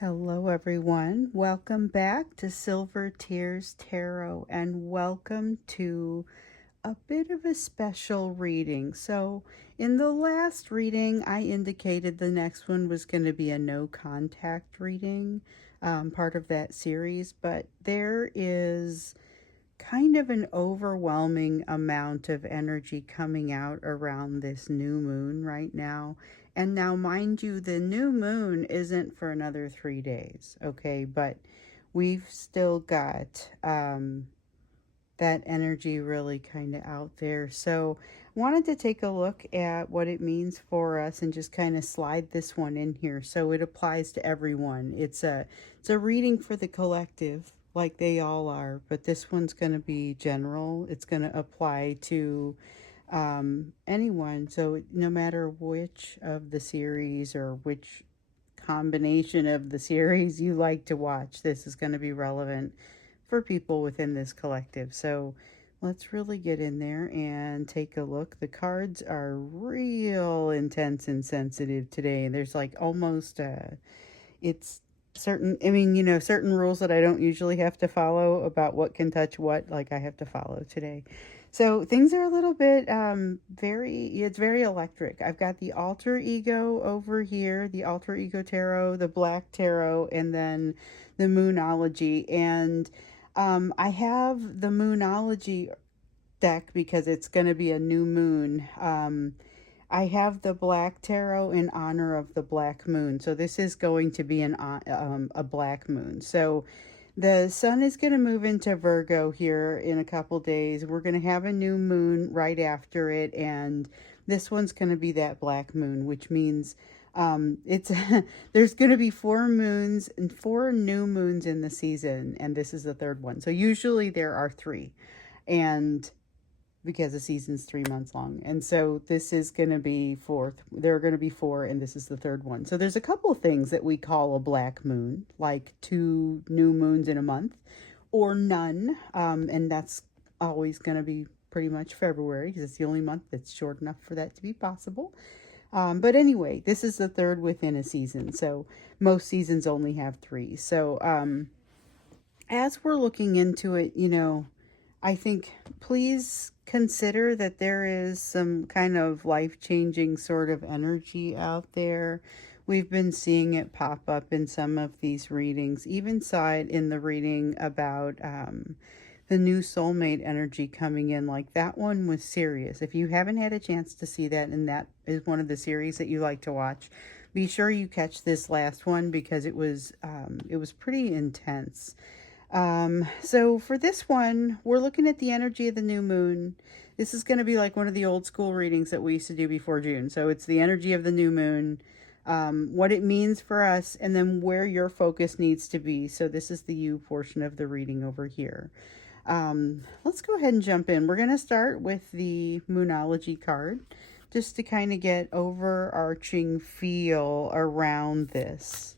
Hello, everyone. Welcome back to Silver Tears Tarot, and welcome to a bit of a special reading. So, in the last reading, I indicated the next one was going to be a no contact reading, part of that series, but there is kind of an overwhelming amount of energy coming out around this new moon right now. And now, mind you, the new moon isn't for another 3 days, okay? But we've still got that energy really kind of out there. So, wanted to take a look at what it means for us and just kind of slide this one in here so it applies to everyone. It's a reading for the collective like they all are, but this one's going to be general. It's going to apply to anyone. So no matter which of the series or which combination of the series you like to watch, this is going to be relevant for people within this collective. So let's really get in there and take a look. The cards are real intense and sensitive today. There's like almost it's certain, certain rules that I don't usually have to follow about what can touch what, like I have to follow today. So things are a little bit it's very electric. I've got the alter ego over here, the alter ego tarot, the black tarot, and then the moonology. And I have the moonology deck because it's going to be a new moon. I have the black tarot in honor of the black moon. So this is going to be a black moon. So the sun is going to move into Virgo here in a couple days. We're going to have a new moon right after it. And this one's going to be that black moon, which means it's there's going to be 4 moons and 4 new moons in the season. And this is the third one. So usually there are 3. And because the season's 3 months long. And so this is going to be fourth. There are going to be 4, and this is the third one. So there's a couple of things that we call a black moon, like 2 new moons in a month, or none. And that's always going to be pretty much February because it's the only month that's short enough for that to be possible. But anyway, this is the third within a season. So most seasons only have 3. So as we're looking into it, I think please consider that there is some kind of life-changing sort of energy out there. We've been seeing it pop up in some of these readings, even saw it in the reading about the new soulmate energy coming in. Like that one was serious. If you haven't had a chance to see that, and that is one of the series that you like to watch, be sure you catch this last one because it was pretty intense. So for this one, we're looking at the energy of the new moon. This is going to be like one of the old school readings that we used to do before June. So it's the energy of the new moon, what it means for us, and then where your focus needs to be. So this is the you portion of the reading over here. Let's go ahead and jump in. We're going to start with the Moonology card just to kind of get overarching feel around this.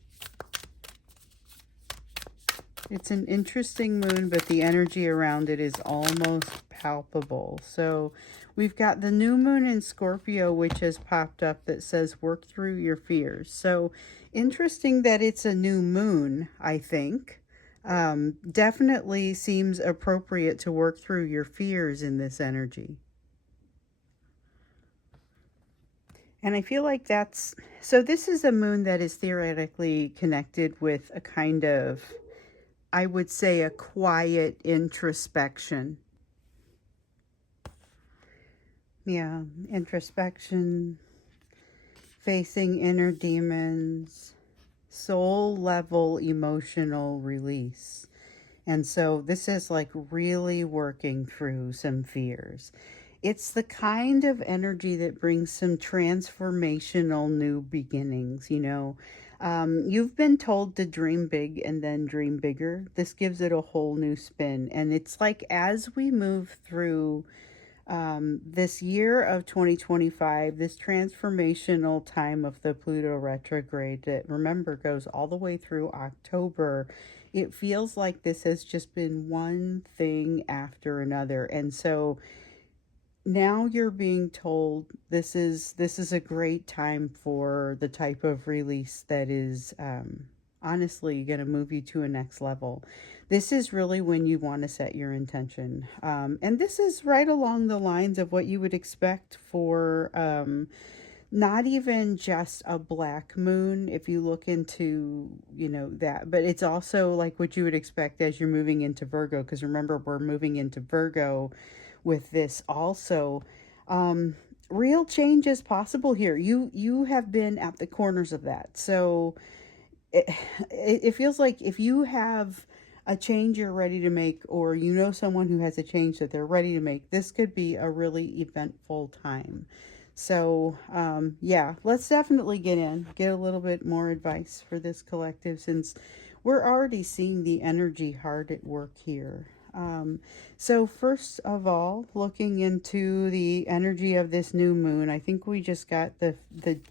It's an interesting moon, but the energy around it is almost palpable. So we've got the new moon in Scorpio, which has popped up that says work through your fears. So interesting that it's a new moon, I think. Definitely seems appropriate to work through your fears in this energy. And I feel like so this is a moon that is theoretically connected with a kind of, I would say, a quiet introspection. Yeah, introspection, facing inner demons, soul level emotional release. And so this is like really working through some fears. It's the kind of energy that brings some transformational new beginnings, You've been told to dream big and then dream bigger. This gives it a whole new spin. And it's like as we move through this year of 2025, this transformational time of the Pluto retrograde that, remember, goes all the way through October, it feels like this has just been one thing after another. And so now you're being told this is a great time for the type of release that is honestly going to move you to a next level. This is really when you want to set your intention. And this is right along the lines of what you would expect for not even just a black moon if you look into, that, but it's also like what you would expect as you're moving into Virgo, because remember, we're moving into Virgo with this also. um Real change is possible here. You have been at the corners of that. So it, it feels like if you have a change you're ready to make, or someone who has a change that they're ready to make, this could be a really eventful time. So yeah, let's definitely get a little bit more advice for this collective, since we're already seeing the energy hard at work here. So first of all, looking into the energy of this new moon, I think we just got the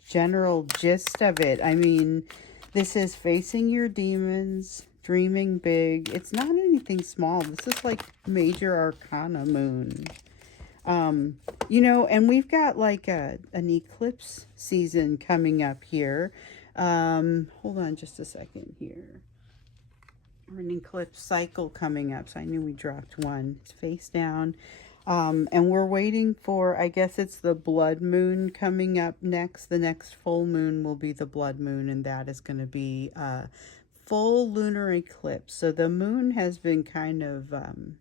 general gist of it. I mean, this is facing your demons, dreaming big. It's not anything small. This is like major arcana moon. And we've got like an eclipse season coming up here. Hold on just a second here. Or an eclipse cycle coming up. So I knew we dropped one. It's face down. And we're waiting for, I guess it's the blood moon coming up next. The next full moon will be the blood moon, and that is going to be full lunar eclipse. So the moon has been kind of,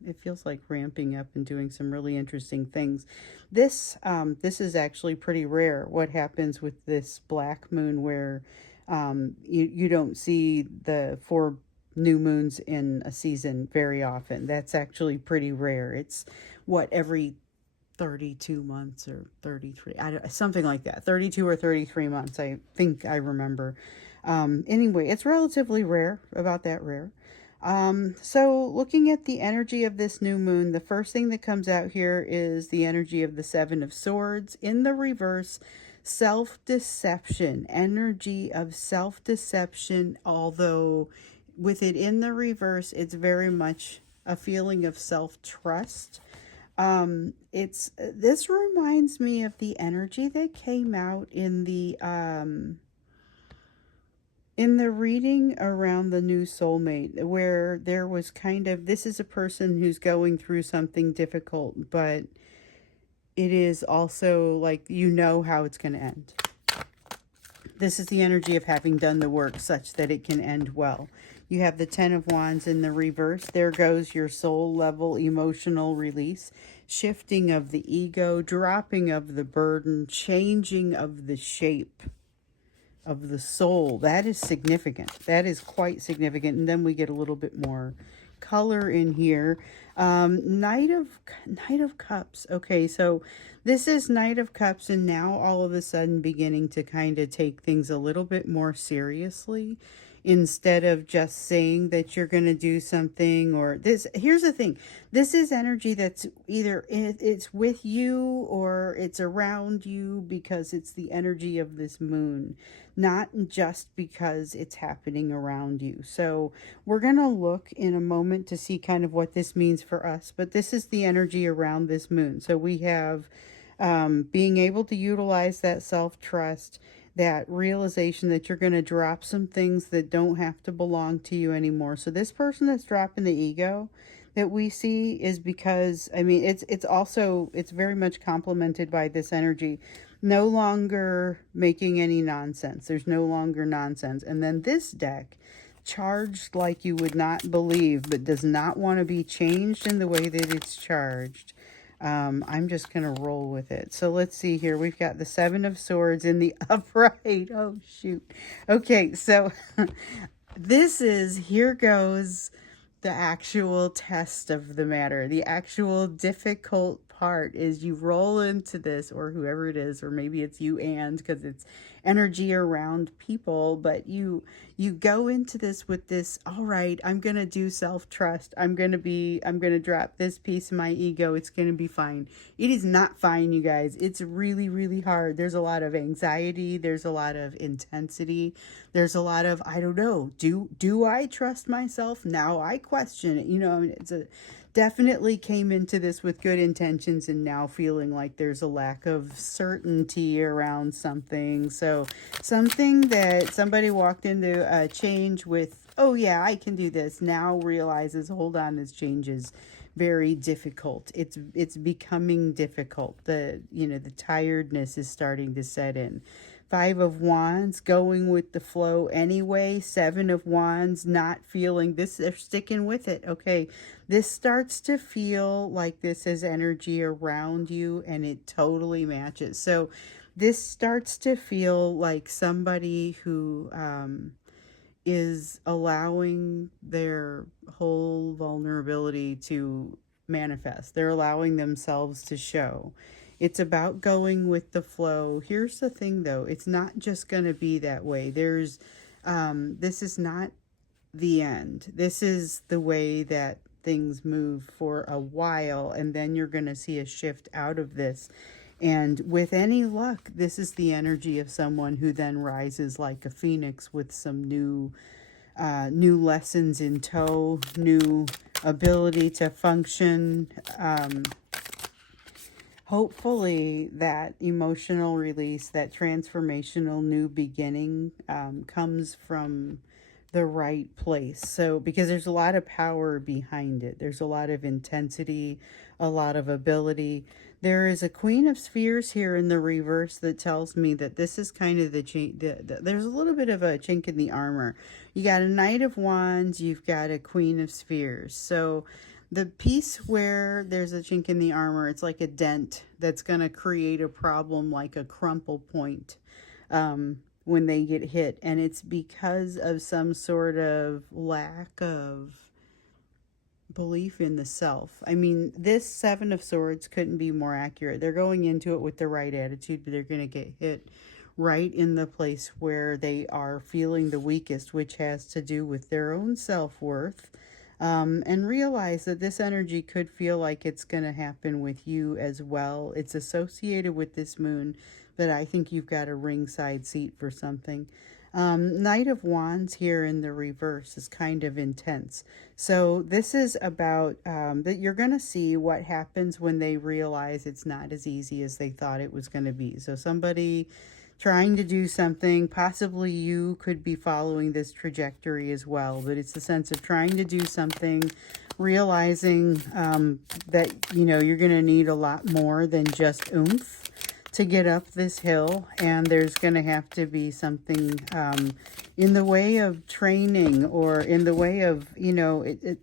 it feels like ramping up and doing some really interesting things. This is actually pretty rare. What happens with this black moon, where you don't see the four new moons in a season very often. That's actually pretty rare. It's every 32 months or 33, something like that. 32 or 33 months, I think I remember. Anyway, it's relatively rare, about that rare. So looking at the energy of this new moon, the first thing that comes out here is the energy of the Seven of Swords in the reverse. Self-deception, energy of self-deception, although with it in the reverse, it's very much a feeling of self-trust. It's this reminds me of the energy that came out in the reading around the new soulmate, where there was kind of, this is a person who's going through something difficult, but it is also like, how it's going to end. This is the energy of having done the work such that it can end well. You have the Ten of Wands in the reverse. There goes your soul level emotional release, shifting of the ego, dropping of the burden, changing of the shape of the soul. That is significant. That is quite significant. And then we get a little bit more color in here. Knight of Cups. Okay, so this is Knight of Cups, and now all of a sudden beginning to kind of take things a little bit more seriously, instead of just saying that you're going to do something. Or this, here's the thing, this is energy that's either it's with you or it's around you, because it's the energy of this moon, not just because it's happening around you. So we're going to look in a moment to see kind of what this means for us, but this is the energy around this moon. So we have being able to utilize that self-trust, that realization that you're going to drop some things that don't have to belong to you anymore. So this person that's dropping the ego that we see is because, I mean, it's also, it's very much complemented by this energy. No longer making any nonsense. There's no longer nonsense. And then this deck, charged like you would not believe, but does not want to be changed in the way that it's charged. I'm just going to roll with it. So let's see here. We've got the Seven of Swords in the upright. Oh, shoot. Okay, so here goes the actual test of the matter. The actual difficult part is you roll into this, or whoever it is, or maybe it's you, and because it's energy around people, but you go into this with this, all right, I'm gonna do self-trust, I'm gonna drop this piece of my ego, it's gonna be fine. It is not fine, you guys. It's really, really hard. There's a lot of anxiety, there's a lot of intensity, there's a lot of, I don't know, do I trust myself now? I question it. definitely came into this with good intentions and now feeling like there's a lack of certainty around something. So something that somebody walked into a change with, oh yeah, I can do this, now realizes, hold on, this change is very difficult. It's becoming difficult. The tiredness is starting to set in. Five of Wands, going with the flow anyway. Seven of Wands, not feeling this. They're sticking with it. Okay, this starts to feel like this is energy around you and it totally matches. So this starts to feel like somebody who is allowing their whole vulnerability to manifest. They're allowing themselves to show. It's about going with the flow. Here's the thing though, it's not just going to be that way. This is not the end. This is the way that things move for a while, and then you're going to see a shift out of this. And with any luck, this is the energy of someone who then rises like a phoenix with some new lessons in tow, new ability to function. Hopefully that emotional release, that transformational new beginning comes from the right place. So, because there's a lot of power behind it, there's a lot of intensity, a lot of ability. There is a Queen of Spheres here in the reverse that tells me that this is kind of there's a little bit of a chink in the armor. You got a Knight of Wands, you've got a Queen of Spheres. So the piece where there's a chink in the armor, it's like a dent that's going to create a problem, like a crumple point. When they get hit, and it's because of some sort of lack of belief in the self. I mean, this Seven of Swords couldn't be more accurate. They're going into it with the right attitude, but they're going to get hit right in the place where they are feeling the weakest, which has to do with their own self-worth. And realize that this energy could feel like it's going to happen with you as well. It's associated with this moon, but I think you've got a ringside seat for something. Knight of Wands here in the reverse is kind of intense. So this is about that you're going to see what happens when they realize it's not as easy as they thought it was going to be. So somebody trying to do something, possibly you could be following this trajectory as well, but it's the sense of trying to do something, realizing that, you're going to need a lot more than just oomph to get up this hill, and there's going to have to be something in the way of training, or in the way of,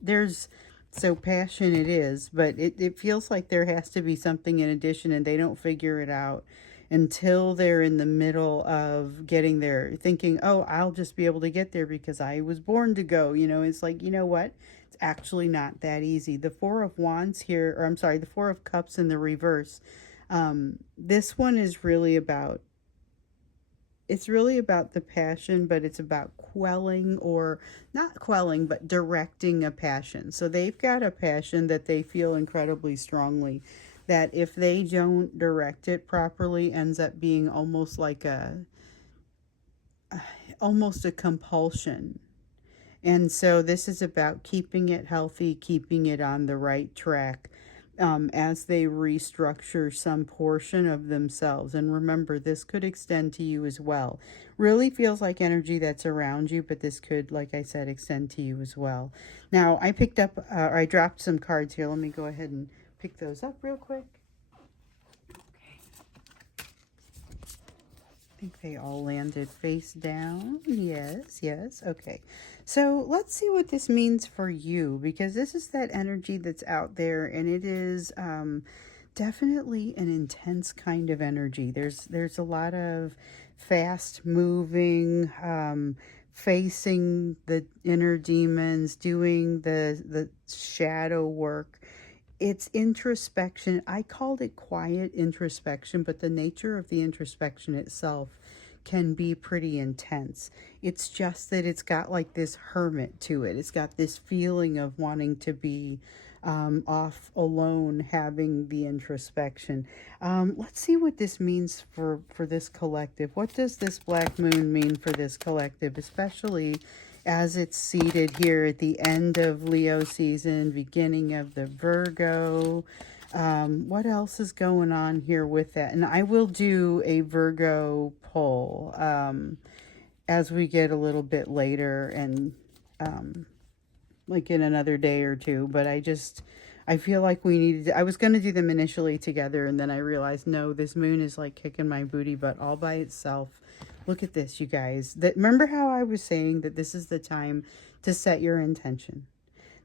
there's so passion it is, but it feels like there has to be something in addition, and they don't figure it out until they're in the middle of getting there, thinking, oh, I'll just be able to get there because I was born to go. It's like, you know what? It's actually not that easy. The Four of Wands here, or I'm sorry, the Four of Cups in the reverse. This one is really about, it's really about the passion, but it's about quelling, or not quelling, but directing a passion. So they've got a passion that they feel incredibly strongly, that if they don't direct it properly, ends up being almost like almost a compulsion. And so this is about keeping it healthy, keeping it on the right track, as they restructure some portion of themselves. And remember, this could extend to you as well. Really feels like energy that's around you, but this could, like I said, extend to you as well. Now, I picked up, or I dropped some cards here. Let me go ahead and pick those up real quick. I think they all landed face down. Yes, yes. Okay. So let's see what this means for you, because this is that energy that's out there, and it is definitely an intense kind of energy. There's a lot of fast moving, facing the inner demons, doing the shadow work. It's introspection. I called it quiet introspection, but the nature of the introspection itself can be pretty intense. It's just that it's got like this hermit to it. It's got this feeling of wanting to be off alone, having the introspection. Let's see what this means for this collective. What does this black moon mean for this collective, especially as it's seated here at the end of Leo season, beginning of the Virgo. What else is going on here with that? And I will do a Virgo poll as we get a little bit later, and like in another day or two. But I feel like we needed I was going to do them initially together, and then I realized, no, this moon is like kicking my booty butt all by itself. Look at this, you guys. Remember how I was saying that this is the time to set your intention.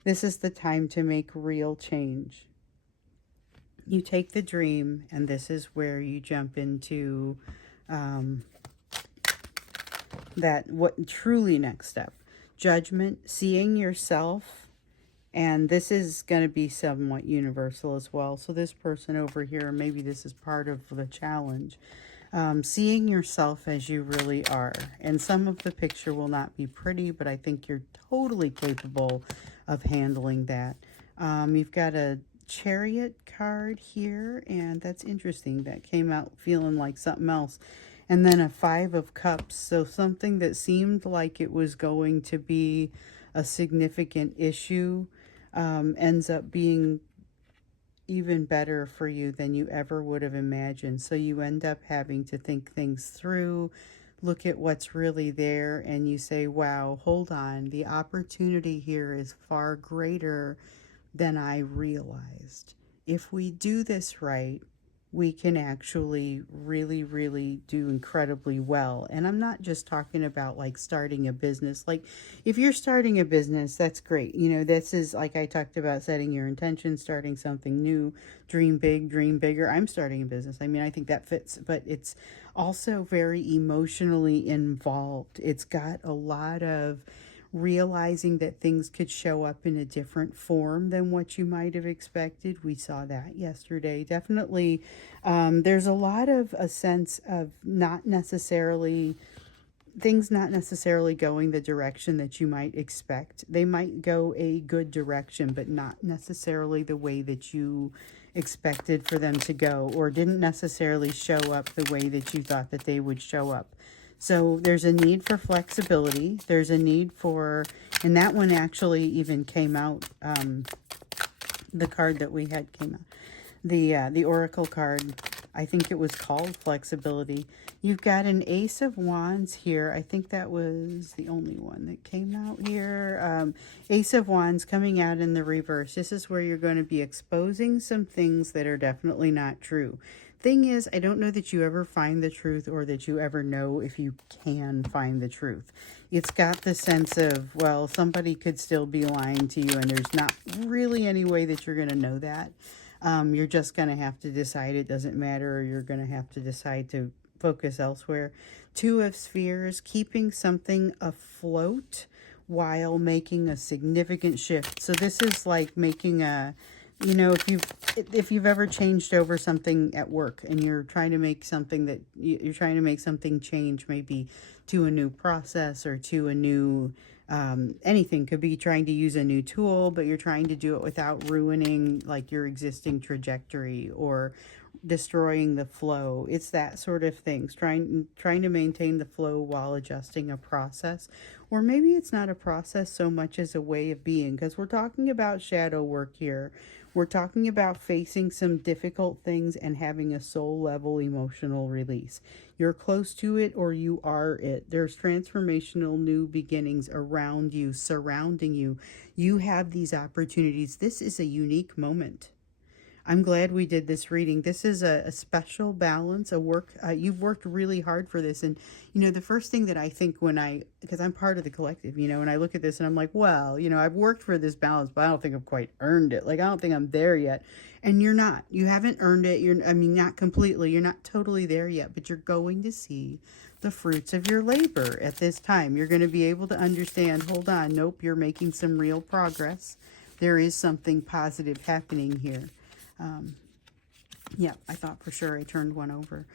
This is the time to make real change. You take the dream, and this is where you jump into that what truly next step. Judgment, seeing yourself, and this is going to be somewhat universal as well. So this person over here, maybe this is part of the challenge. Seeing yourself as you really are. And some of the picture will not be pretty, but I think you're totally capable of handling that. You've got a Chariot card here, and that's interesting. That came out feeling like something else. And then a Five of Cups. So something that seemed like it was going to be a significant issue ends up being even better for you than you ever would have imagined. So you end up having to think things through, look at what's really there, and you say, wow, hold on, the opportunity here is far greater than I realized. If we do this right, we can actually really, really do incredibly well. And I'm not just talking about like starting a business. Like if you're starting a business, that's great. You know, this is like I talked about setting your intention, starting something new, dream big, dream bigger. I'm starting a business. I mean, I think that fits, but it's also very emotionally involved. It's got a lot of realizing that things could show up in a different form than what you might have expected. We saw that yesterday. Definitely, there's a lot of a sense of things not necessarily going the direction that you might expect. They might go a good direction, but not necessarily the way that you expected for them to go, or didn't necessarily show up the way that you thought that they would show up. So there's a need for flexibility. There's a need for, and that one actually even came out, the card that we had came out. The Oracle card, I think it was called flexibility. You've got an Ace of Wands here. I think that was the only one that came out here. Ace of Wands coming out in the reverse. This is where you're going to be exposing some things that are definitely not true. Thing is, I don't know that you ever find the truth, or that you ever know if you can find the truth. It's got the sense of, well, somebody could still be lying to you, and there's not really any way that you're going to know that. You're just going to have to decide it doesn't matter, or you're going to have to decide to focus elsewhere. Two of Spheres, keeping something afloat while making a significant shift. So this is like making a, you know, if you've ever changed over something at work, and you're trying to make something that you're trying to make something change, maybe to a new process or to a new anything. Could be trying to use a new tool, but you're trying to do it without ruining like your existing trajectory or destroying the flow. It's that sort of things, trying to maintain the flow while adjusting a process. Or maybe it's not a process so much as a way of being, because we're talking about shadow work here. We're talking about facing some difficult things and having a soul level emotional release. You're close to it, or you are it. There's transformational new beginnings around you, surrounding you. You have these opportunities. This is a unique moment. I'm glad we did this reading. This is a special balance, you've worked really hard for this. And, you know, the first thing that I think because I'm part of the collective, you know, and I look at this and I'm like, well, you know, I've worked for this balance, but I don't think I've quite earned it. Like, I don't think I'm there yet. And you're not. You haven't earned it. Not completely. You're not totally there yet, but you're going to see the fruits of your labor at this time. You're going to be able to understand, hold on, nope, you're making some real progress. There is something positive happening here. Yeah, I thought for sure I turned one over.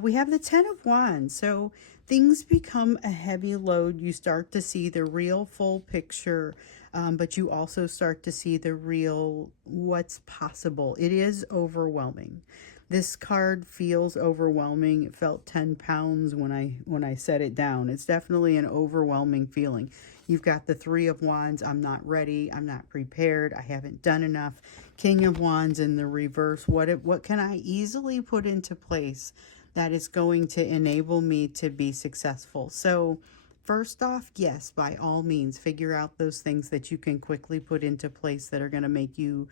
We have the Ten of Wands. So things become a heavy load. You start to see the real full picture, but you also start to see the real what's possible. It is overwhelming. This card feels overwhelming. It felt 10 pounds when I set it down. It's definitely an overwhelming feeling. You've got the Three of Wands. I'm not ready. I'm not prepared. I haven't done enough. King of Wands in the reverse. What can I easily put into place that is going to enable me to be successful? So first off, yes, by all means, figure out those things that you can quickly put into place that are going to make you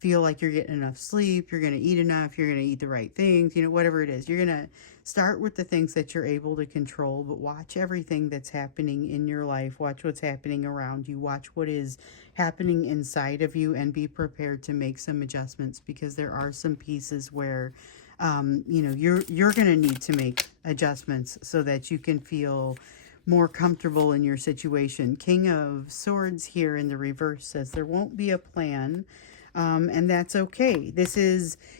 feel like you're getting enough sleep, you're going to eat enough, you're going to eat the right things, whatever it is. You're going to start with the things that you're able to control, but watch everything that's happening in your life. Watch what's happening around you. Watch what is happening inside of you, and be prepared to make some adjustments, because there are some pieces where you're going to need to make adjustments so that you can feel more comfortable in your situation. King of Swords here in the reverse says there won't be a plan. And that's okay.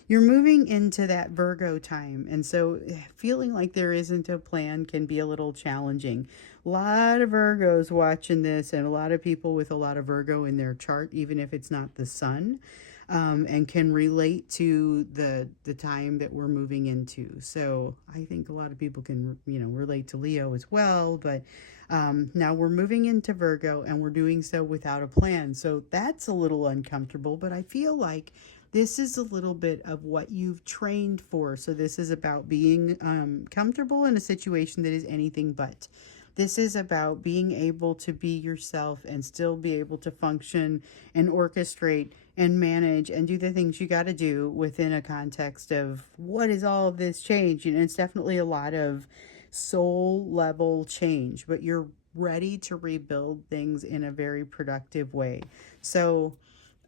You're moving into that Virgo time. And so feeling like there isn't a plan can be a little challenging. A lot of Virgos watching this, and a lot of people with a lot of Virgo in their chart, even if it's not the sun, and can relate to the time that we're moving into. So I think a lot of people can, relate to Leo as well, but now we're moving into Virgo, and we're doing so without a plan. So that's a little uncomfortable, but I feel like this is a little bit of what you've trained for. So this is about being comfortable in a situation that is anything but. This is about being able to be yourself and still be able to function and orchestrate and manage and do the things you got to do within a context of what is all of this change. It's definitely a lot of soul level change, but you're ready to rebuild things in a very productive way. So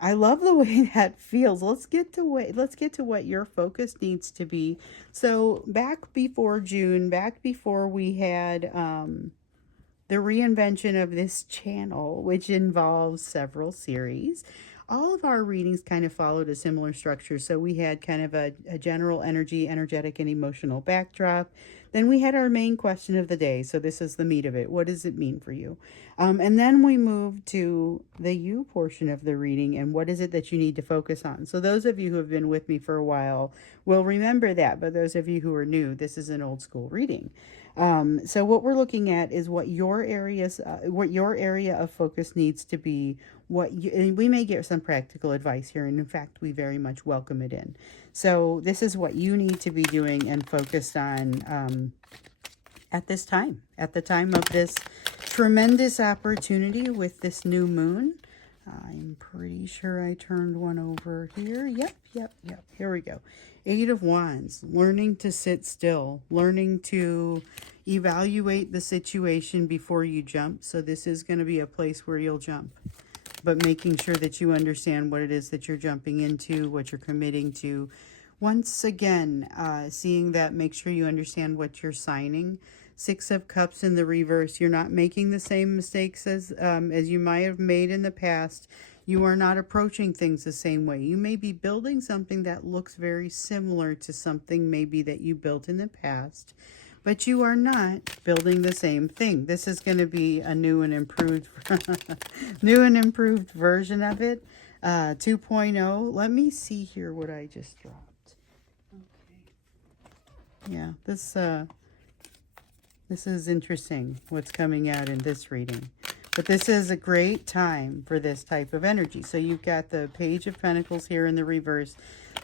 I love the way that feels. Let's get to what your focus needs to be. So back before June, back before we had the reinvention of this channel, which involves several series, all of our readings kind of followed a similar structure. So we had kind of a general energetic, and emotional backdrop. Then we had our main question of the day. So this is the meat of it. What does it mean for you? And then we moved to the you portion of the reading, and what is it that you need to focus on? So those of you who have been with me for a while will remember that, but those of you who are new, this is an old school reading. So what we're looking at is what your area of focus needs to be. And we may get some practical advice here, and in fact, we very much welcome it in. So this is what you need to be doing and focused on at this time, at the time of this tremendous opportunity with this new moon. I'm pretty sure I turned one over here. Yep. Here we go. Eight of Wands, learning to sit still, learning to evaluate the situation before you jump. So this is going to be a place where you'll jump, but making sure that you understand what it is that you're jumping into, what you're committing to. Once again, seeing that, make sure you understand what you're signing. Six of Cups in the reverse. You're not making the same mistakes as you might have made in the past. You are not approaching things the same way. You may be building something that looks very similar to something maybe that you built in the past, but you are not building the same thing. This is going to be a new and improved version of it. 2.0. Let me see here what I just dropped. Okay. Yeah, this is interesting what's coming out in this reading. But this is a great time for this type of energy. So you've got the Page of Pentacles here in the reverse.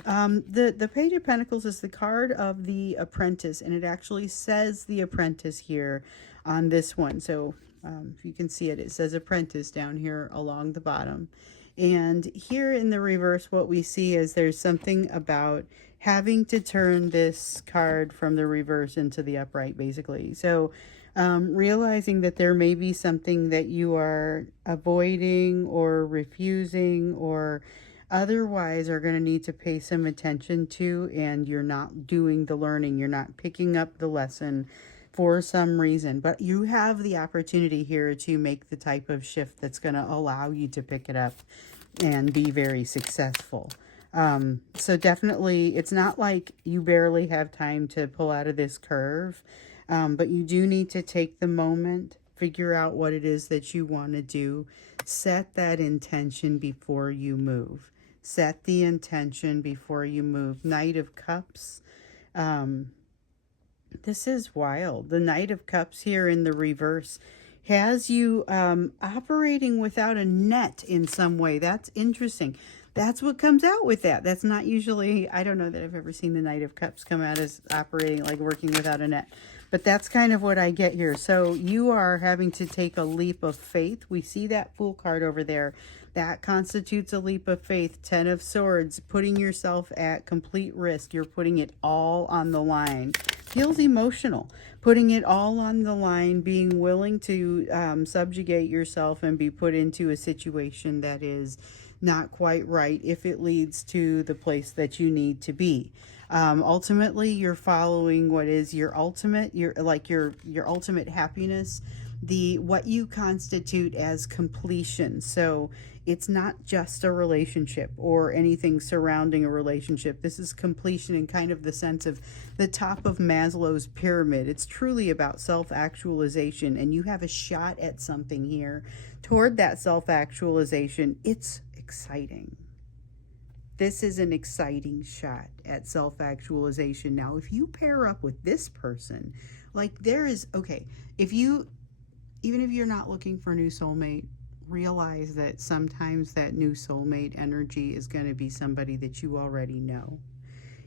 The Page of Pentacles is the card of the Apprentice, and it actually says the Apprentice here on this one. So if you can see it, it says Apprentice down here along the bottom. And here in the reverse, what we see is there's something about having to turn this card from the reverse into the upright, basically. So realizing that there may be something that you are avoiding or refusing or otherwise are going to need to pay some attention to, and you're not doing the learning, you're not picking up the lesson for some reason, but you have the opportunity here to make the type of shift that's going to allow you to pick it up and be very successful. So definitely, it's not like you barely have time to pull out of this curve, but you do need to take the moment, figure out what it is that you want to do, set that intention before you move. Set the intention before you move. Knight of Cups. This is wild. The Knight of Cups here in the reverse has you operating without a net in some way. That's interesting. That's what comes out with that. That's not usually, I don't know that I've ever seen the Knight of Cups come out as operating, like working without a net. But that's kind of what I get here. So you are having to take a leap of faith. We see that Fool card over there. That constitutes a leap of faith. 10 of Swords, putting yourself at complete risk. You're putting it all on the line. Feels emotional. Putting it all on the line, being willing to subjugate yourself and be put into a situation that is not quite right if it leads to the place that you need to be. Ultimately, you're following what is your ultimate, your ultimate happiness, what you constitute as completion. So it's not just a relationship or anything surrounding a relationship. This is completion in kind of the sense of the top of Maslow's pyramid. It's truly about self-actualization, and you have a shot at something here toward that self-actualization. It's exciting. This is an exciting shot at self-actualization. Now, if you pair up with this person, like there is, okay, even if you're not looking for a new soulmate, realize that sometimes that new soulmate energy is going to be somebody that you already know.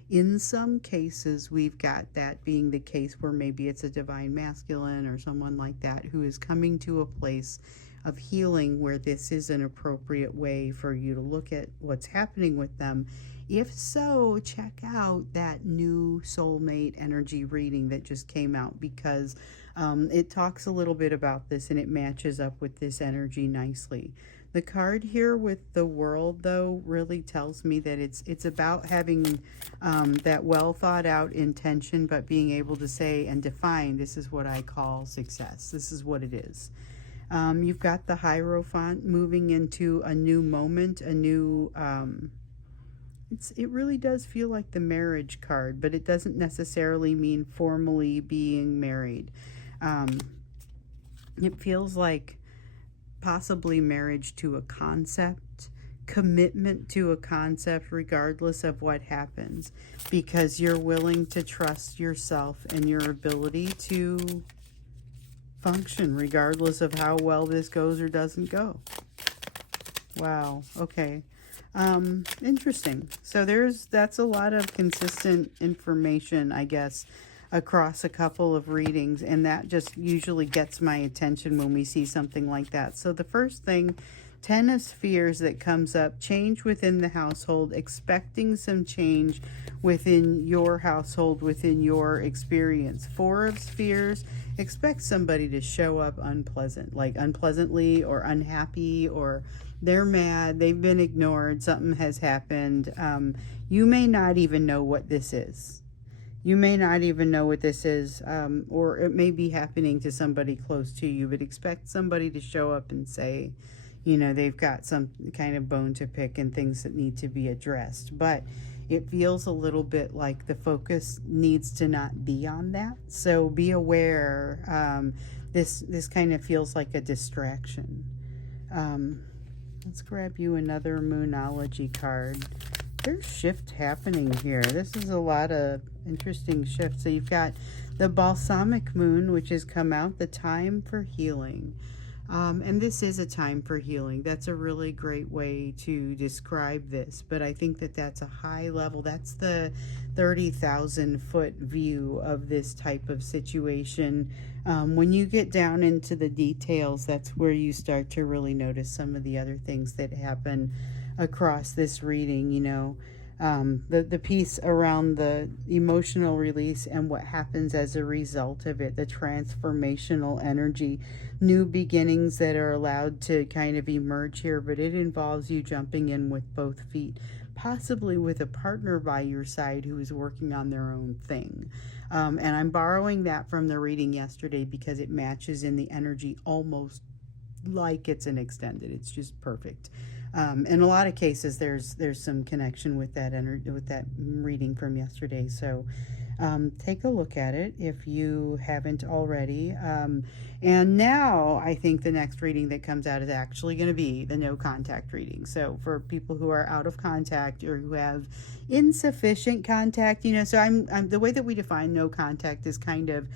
In some cases, we've got that being the case where maybe it's a divine masculine or someone like that who is coming to a place of healing where this is an appropriate way for you to look at what's happening with them. If so, check out that new soulmate energy reading that just came out, because it talks a little bit about this and it matches up with this energy nicely. The card here with the World, though, really tells me that it's about having that well thought out intention, but being able to say and define, this is what I call success. This is what it is. You've got the Hierophant moving into a new moment, a new, it really does feel like the marriage card, but it doesn't necessarily mean formally being married. It feels like possibly marriage to a concept, commitment to a concept regardless of what happens, because you're willing to trust yourself and your ability to function regardless of how well this goes or doesn't go. Wow. Okay. Interesting. So that's a lot of consistent information, I guess, across a couple of readings, and that just usually gets my attention when we see something like that. So the first thing, 10 of Spheres that comes up, change within the household, expecting some change within your household, within your experience. 4 of Spheres, expect somebody to show up unpleasant, like unpleasantly or unhappy, or they're mad, they've been ignored, something has happened. You may not even know what this is. You may not even know what this is, or it may be happening to somebody close to you, but expect somebody to show up and say, you know, they've got some kind of bone to pick and things that need to be addressed. But it feels a little bit like the focus needs to not be on that. So be aware. This kind of feels like a distraction. Let's grab you another Moonology card. There's shift happening here. This is a lot of interesting shifts. So you've got the Balsamic Moon, which has come out, the time for healing. And this is a time for healing. That's a really great way to describe this. But I think that that's a high level. That's the 30,000 foot view of this type of situation. When you get down into the details, that's where you start to really notice some of the other things that happen across this reading, you know. The piece around the emotional release and what happens as a result of it, the transformational energy, new beginnings that are allowed to kind of emerge here, but it involves you jumping in with both feet, possibly with a partner by your side who is working on their own thing. And I'm borrowing that from the reading yesterday because it matches in the energy almost like it's an extended. It's just perfect. In a lot of cases, there's some connection with that energy, with that reading from yesterday. So take a look at it if you haven't already. And now I think the next reading that comes out is actually going to be the no contact reading. So for people who are out of contact or who have insufficient contact, so I'm the way that we define no contact is kind of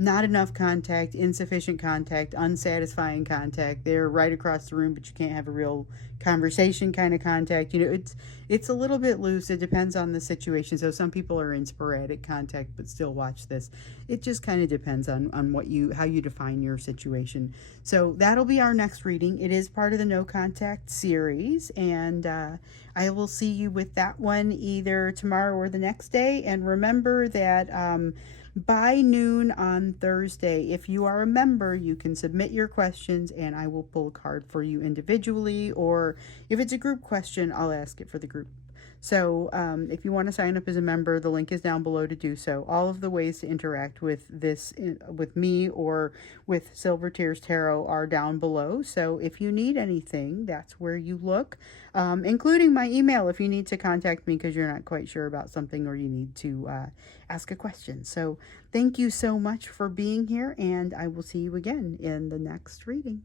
not enough contact, insufficient contact, unsatisfying contact. They're right across the room, but you can't have a real conversation kind of contact. It's a little bit loose. It depends on the situation. So some people are in sporadic contact but still watch this. It just kind of depends on how you define your situation. So that'll be our next reading. It is part of the no contact series, and I will see you with that one either tomorrow or the next day. And remember that by noon on Thursday, if you are a member, you can submit your questions and I will pull a card for you individually, or if it's a group question, I'll ask it for the group. So if you want to sign up as a member, the link is down below to do so. All of the ways to interact with this, with me or with Silver Tears Tarot, are down below. So if you need anything, that's where you look, including my email if you need to contact me because you're not quite sure about something or you need to ask a question. So thank you so much for being here, and I will see you again in the next reading.